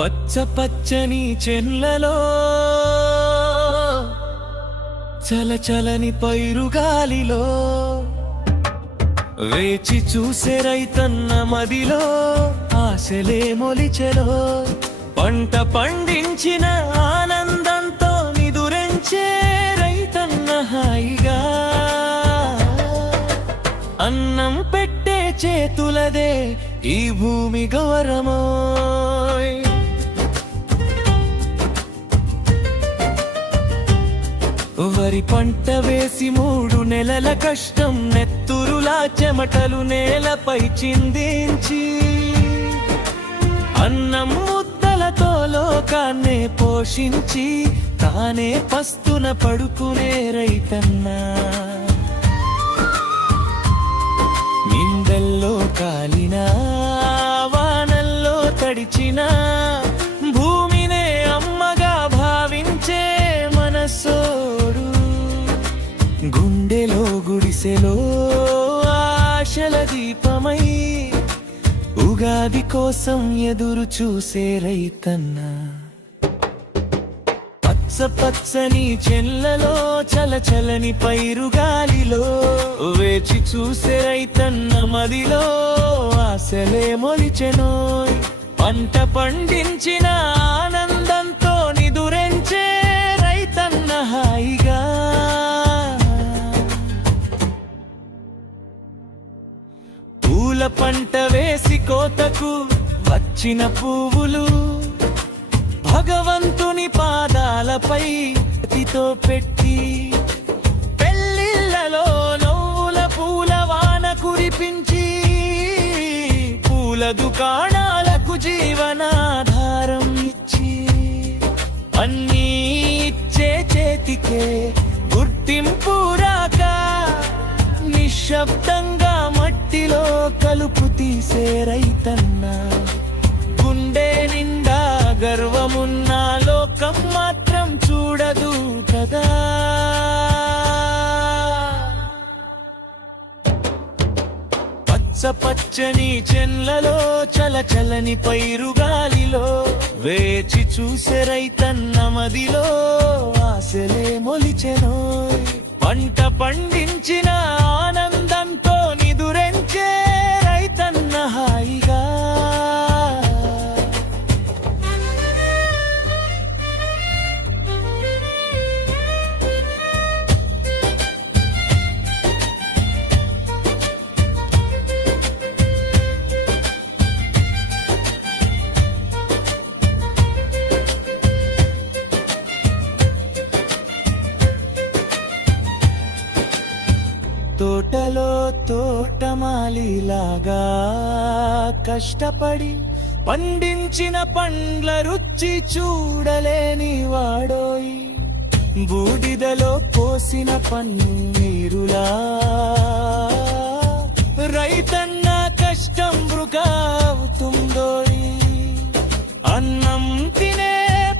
పచ్చ పచ్చని చెన్లలో చలచలని పైరుగాలిలో వేచి చూసే రైతన్న మదిలో ఆశలే మొలిచెలో పంట పండించిన ఆనందంతో నిదురించే రైతన్న హాయిగా అన్నం పెట్టే చేతులదే ఈ భూమి గౌరవమోయ్. వరి పంట వేసి 3 నెలల కష్టం నెత్తురులా చెమటలు నేలపై చిందించి అన్నం ముద్దలతో లోకాన్నే పోషించి తానే పస్తున పడుకునే రైతన్నా నిందల్లో కాలినా వానల్లో తడిచినా భూమినే అమ్మగా భావించే మనసోడు గుండెలో గుడిసెలో ఆశల దీపమై ఉగాది కోసం ఎదురు చూసే రైతన్నా పచ్చని చెన్లలో చలచలని పైరుగాలిలో వేచి చూసే రైతన్న మదిలో ఆశలే మొలిచెనోయ్. పంట పండించిన ఆనందంతో నిదురించే రైతన్న హాయిగా పూల పంట వేసి కోతకు వచ్చిన పువ్వులు భగవంతుని పాదాలపై చేతితో పెట్టి పెళ్ళిళ్ళలో నవ్వుల పూల వాన కురిపించి పూల దుకాణాలకు జీవనాధారం ఇచ్చి అన్నీ ఇచ్చే చేతికే గుర్తింపు రాక నిశ్శబ్దంగా మట్టిలో కలుపు తీసే రైతన్నా గుండె నిండా గర్వమున్న లోకం మాత్రం చూడదు కదా. పచ్చని చెన్లలో చలచలని పైరుగాలిలో వేచి చూసే రైతన్న మదిలో ఆశలే మొలిచెనోయ్. పంట పండించిన ఆనందంతో నిదురించే రైతన్న హాయిగా తోటలో తోటమాలిలాగా కష్టపడి పండించిన పండ్ల రుచి చూడలేని వాడోయి బూడిదలో పోసిన పన్నీరులా రైతన్న కష్టం వృగా అవుతుందోయి. అన్నం తినే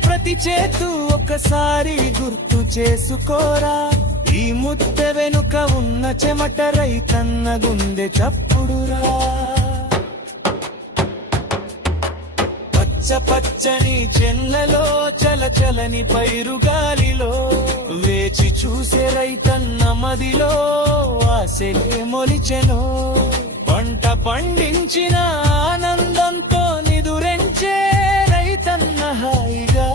ప్రతి చేతు ఒకసారి గుర్తు చేసుకోరా ఈ ముద్ద వెనుక ఉన్న చెమట రైతన్న గుండె చప్పుడురా. పచ్చని చెన్లలో చలచలని పైరుగాలిలో వేచి చూసే రైతన్న మదిలో ఆశలే మొలిచెనో. పంట పండించిన ఆనందంతో నిదురించే రైతన్న హాయిగా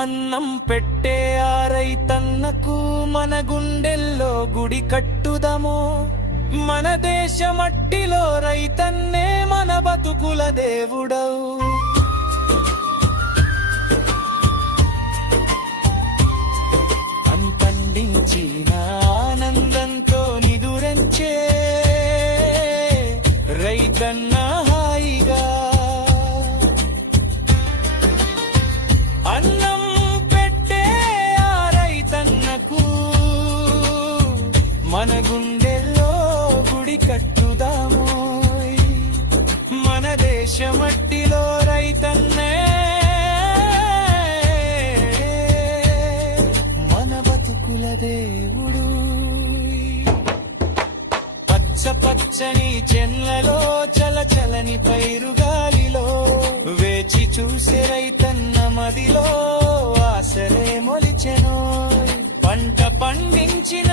అన్నం పెట్టే ఆ రైతన్నకు మన గుండెల్లో గుడి కట్టుదమో. మన దేశ మట్టిలో రైతన్నే మన బతుకుల దేవుడవు. పండించిన ఆనందంతో నిదురించే రైతన్న హాయిగా అన్నం పెట్టే ఆ రైతన్నకు గుడి కట్టుదాము. మన దేశమట్టిలో రైతన్నే మన బతుకుల దేవుడు. పచ్చ పచ్చని చెన్లలో చలచలని పైరుగాలిలో వేచి చూసే రైతన్న మదిలో ఆశలే మొలిచెను. పంట పండించిన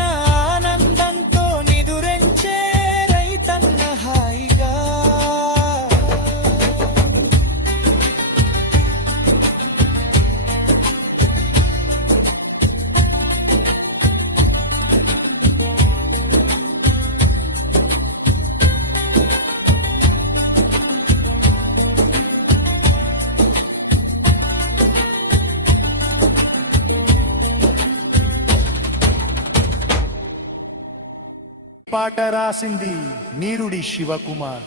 ఆనందంతో నిదురించే రైతన్న హాయిగా. పాట రాసింది నీరుడి శివకుమార్.